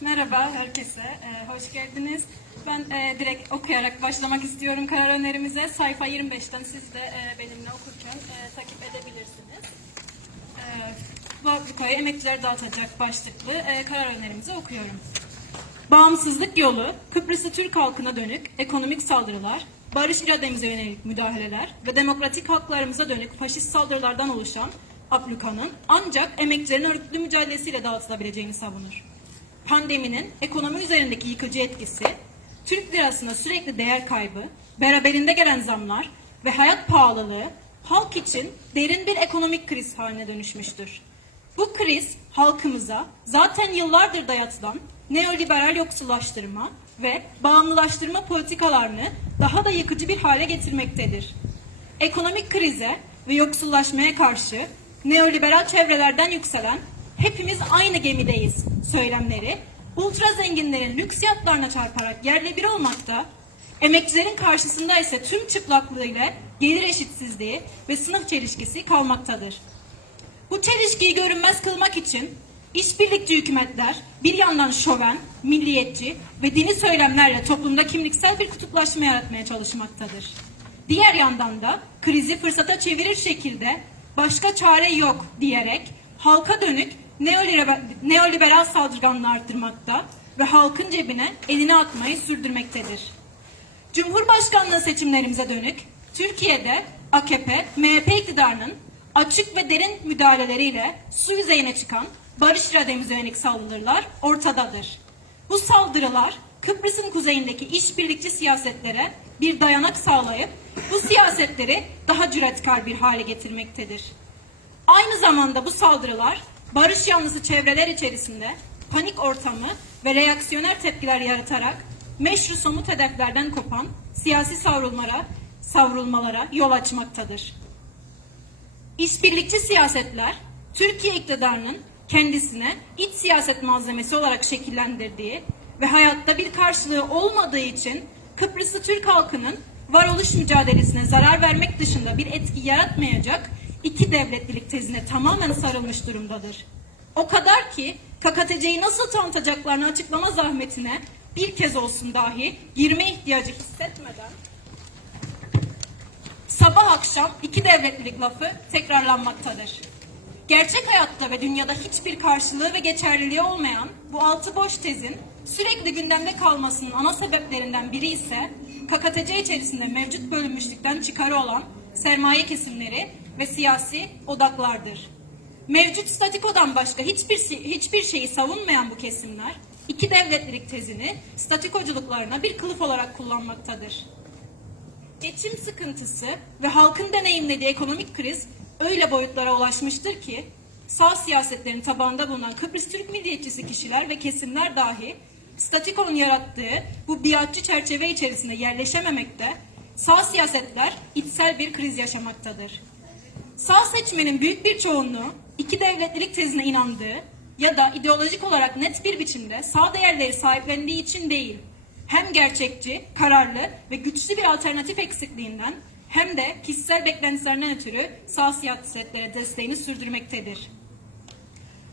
Merhaba herkese, ee, hoş geldiniz. Ben e, direkt okuyarak başlamak istiyorum karar önerimize. Sayfa 25'ten siz de e, benimle okurken e, takip edebilirsiniz. E, Fabrikaya emekçiler dağıtacak başlıklı e, karar önerimizi okuyorum. Bağımsızlık yolu, Kıbrıs'ı Türk halkına dönük ekonomik saldırılar, barış irademize yönelik müdahaleler ve demokratik haklarımıza dönük faşist saldırılardan oluşan ablukanın ancak emekçilerin örgütlü mücadelesiyle dağıtılabileceğini savunur. Pandeminin ekonomi üzerindeki yıkıcı etkisi, Türk lirasına sürekli değer kaybı, beraberinde gelen zamlar ve hayat pahalılığı halk için derin bir ekonomik kriz haline dönüşmüştür. Bu kriz halkımıza zaten yıllardır dayatılan neoliberal yoksullaştırma ve bağımlılaştırma politikalarını daha da yıkıcı bir hale getirmektedir. Ekonomik krize ve yoksullaşmaya karşı neoliberal çevrelerden yükselen hepimiz aynı gemideyiz söylemleri ultra zenginlerin lüks yatlarına çarparak yerle bir olmakta, emekçilerin karşısında ise tüm çıplaklığıyla gelir eşitsizliği ve sınıf çelişkisi kalmaktadır. Bu çelişkiyi görünmez kılmak için işbirlikçi hükümetler bir yandan şoven, milliyetçi ve dini söylemlerle toplumda kimliksel bir kutuplaşma yaratmaya çalışmaktadır. Diğer yandan da krizi fırsata çevirir şekilde başka çare yok diyerek halka dönük neoliberal, neoliberal arttırmakta ve halkın cebine elini atmayı sürdürmektedir. Cumhurbaşkanlığı seçimlerimize dönük Türkiye'de AKP, MHP iktidarının açık ve derin müdahaleleriyle su yüzeyine çıkan barış irademize yönelik saldırılar ortadadır. Bu saldırılar Kıbrıs'ın kuzeyindeki işbirlikçi siyasetlere bir dayanak sağlayıp bu siyasetleri daha cüretkar bir hale getirmektedir. Aynı zamanda bu saldırılar barış yanlısı çevreler içerisinde panik ortamı ve reaksiyoner tepkiler yaratarak meşru somut hedeflerden kopan siyasi savrulmalara, savrulmalara yol açmaktadır. İşbirlikçi siyasetler Türkiye iktidarının kendisine iç siyaset malzemesi olarak şekillendirdiği ve hayatta bir karşılığı olmadığı için Kıbrıslı Türk halkının varoluş mücadelesine zarar vermek dışında bir etki yaratmayacak iki devletlilik tezine tamamen sarılmış durumdadır. O kadar ki KKTC'yi nasıl tanıtacaklarını açıklama zahmetine bir kez olsun dahi girme ihtiyacı hissetmeden sabah akşam iki devletlilik lafı tekrarlanmaktadır. Gerçek hayatta ve dünyada hiçbir karşılığı ve geçerliliği olmayan bu altı boş tezin sürekli gündemde kalmasının ana sebeplerinden biri ise KKTC içerisinde mevcut bölünmüşlükten çıkarı olan sermaye kesimleri ve siyasi odaklardır. Mevcut statikodan başka hiçbir hiçbir şeyi savunmayan bu kesimler iki devletlilik tezini statikoculuklarına bir kılıf olarak kullanmaktadır. Geçim sıkıntısı ve halkın deneyimlediği ekonomik kriz öyle boyutlara ulaşmıştır ki sağ siyasetlerin tabanda bulunan Kıbrıs Türk milliyetçisi kişiler ve kesimler dahi statikonun yarattığı bu biatçı çerçeve içerisinde yerleşememekte, sağ siyasetler içsel bir kriz yaşamaktadır. Sağ seçmenin büyük bir çoğunluğu iki devletlilik tezine inandığı ya da ideolojik olarak net bir biçimde sağ değerleri sahiplendiği için değil, hem gerçekçi, kararlı ve güçlü bir alternatif eksikliğinden hem de kişisel beklentilerinden ötürü sağ siyasetlere desteğini sürdürmektedir.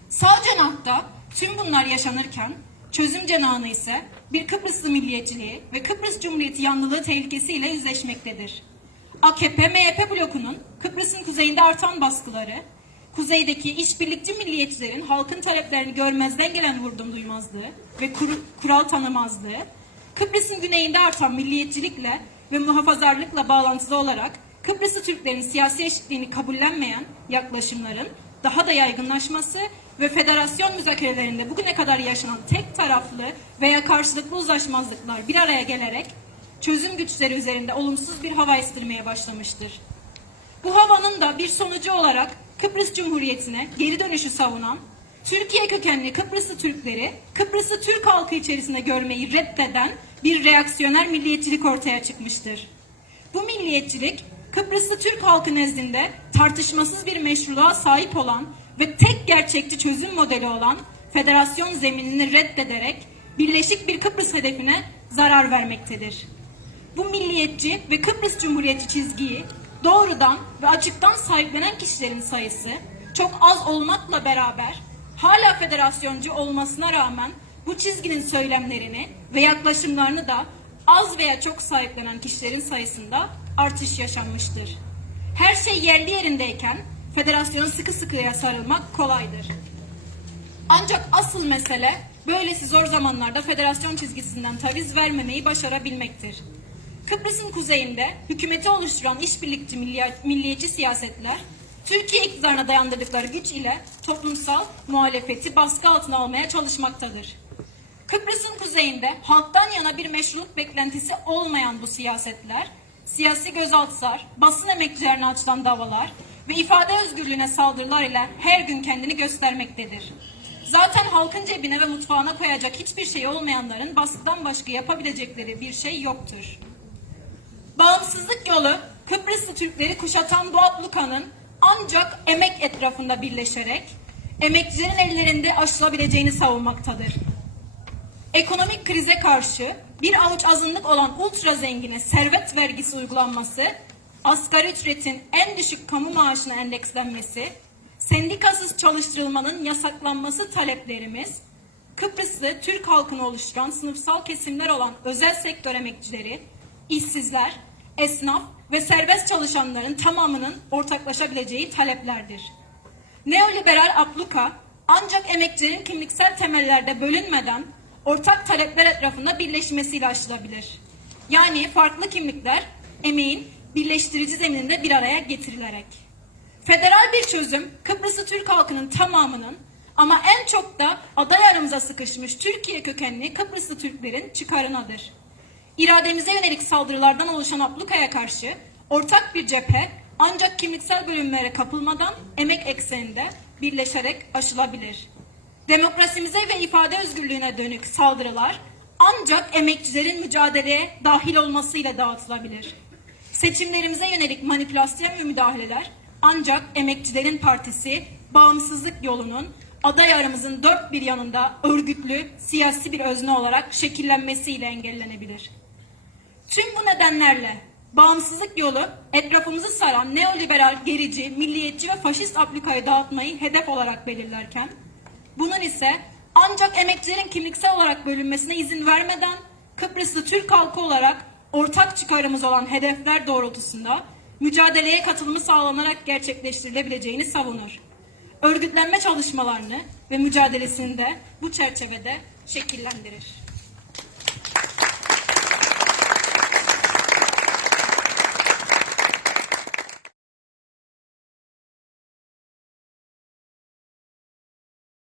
Sağ cenahta tüm bunlar yaşanırken çözüm cenahı ise bir Kıbrıslı milliyetçiliği ve Kıbrıs Cumhuriyeti yanlılığı tehlikesiyle yüzleşmektedir. AKP, MHP blokunun Kıbrıs'ın kuzeyinde artan baskıları, kuzeydeki işbirlikçi milliyetçilerin halkın taleplerini görmezden gelen vurdum duymazlığı ve kur- kural tanımazlığı, Kıbrıs'ın güneyinde artan milliyetçilikle ve muhafazarlıkla bağlantılı olarak Kıbrıslı Türklerin siyasi eşitliğini kabullenmeyen yaklaşımların daha da yaygınlaşması ve federasyon müzakerelerinde bugüne kadar yaşanan tek taraflı veya karşılıklı uzlaşmazlıklar bir araya gelerek çözüm güçleri üzerinde olumsuz bir hava estirmeye başlamıştır. Bu havanın da bir sonucu olarak Kıbrıs Cumhuriyeti'ne geri dönüşü savunan, Türkiye kökenli Kıbrıslı Türkleri, Kıbrıslı Türk halkı içerisinde görmeyi reddeden bir reaksiyoner milliyetçilik ortaya çıkmıştır. Bu milliyetçilik, Kıbrıslı Türk halkı nezdinde tartışmasız bir meşruluğa sahip olan ve tek gerçekçi çözüm modeli olan federasyon zeminini reddederek birleşik bir Kıbrıs hedefine zarar vermektedir. Bu milliyetçi ve Kıbrıs Cumhuriyetçi çizgiyi doğrudan ve açıktan sahiplenen kişilerin sayısı çok az olmakla beraber hala federasyoncu olmasına rağmen Bu çizginin söylemlerini ve yaklaşımlarını da az veya çok sahiplenen kişilerin sayısında artış yaşanmıştır. Her şey yerli yerindeyken federasyona sıkı sıkıya sarılmak kolaydır. Ancak asıl mesele böylesi zor zamanlarda federasyon çizgisinden taviz vermemeyi başarabilmektir. Kıbrıs'ın kuzeyinde hükümeti oluşturan işbirlikçi milliye- milliyetçi siyasetler Türkiye iktidarına dayandırdıkları güç ile toplumsal muhalefeti baskı altına almaya çalışmaktadır. Kıbrıs'ın kuzeyinde halktan yana bir meşruluk beklentisi olmayan bu siyasetler, siyasi gözaltılar, basın emekçilerine açılan davalar ve ifade özgürlüğüne saldırılar ile her gün kendini göstermektedir. Zaten halkın cebine ve mutfağına koyacak hiçbir şey olmayanların baskıdan başka yapabilecekleri bir şey yoktur. Bağımsızlık yolu Kıbrıslı Türkleri kuşatan bu ablukanın ancak emek etrafında birleşerek emekçilerin ellerinde aşılabileceğini savunmaktadır. Ekonomik krize karşı bir avuç azınlık olan ultra zengine servet vergisi uygulanması, asgari ücretin en düşük kamu maaşına endekslenmesi, sendikasız çalıştırılmanın yasaklanması taleplerimiz, Kıbrıslı Türk halkını oluşturan sınıfsal kesimler olan özel sektör emekçileri, işsizler, esnaf ve serbest çalışanların tamamının ortaklaşabileceği taleplerdir. Neoliberal abluka ancak emekçilerin kimliksel temellerde bölünmeden ortak talepler etrafında birleşmesiyle aşılabilir. Yani farklı kimlikler emeğin birleştirici zemininde bir araya getirilerek. Federal bir çözüm Kıbrıslı Türk halkının tamamının ama en çok da aday aramıza sıkışmış Türkiye kökenli Kıbrıslı Türklerin çıkarınadır. İrademize yönelik saldırılardan oluşan ablukaya karşı ortak bir cephe ancak kimliksel bölünmelere kapılmadan emek ekseninde birleşerek aşılabilir. Demokrasimize ve ifade özgürlüğüne dönük saldırılar ancak emekçilerin mücadeleye dahil olmasıyla dağıtılabilir. Seçimlerimize yönelik manipülasyon ve müdahaleler ancak emekçilerin partisi bağımsızlık yolunun aday aramızın dört bir yanında örgütlü siyasi bir özne olarak şekillenmesiyle engellenebilir. Tüm bu nedenlerle bağımsızlık yolu etrafımızı saran neoliberal, gerici, milliyetçi ve faşist aplikayı dağıtmayı hedef olarak belirlerken, bunun ise ancak emekçilerin kimliksel olarak bölünmesine izin vermeden Kıbrıslı Türk halkı olarak ortak çıkarımız olan hedefler doğrultusunda mücadeleye katılımı sağlanarak gerçekleştirilebileceğini savunur. Örgütlenme çalışmalarını ve mücadelesini de bu çerçevede şekillendirir.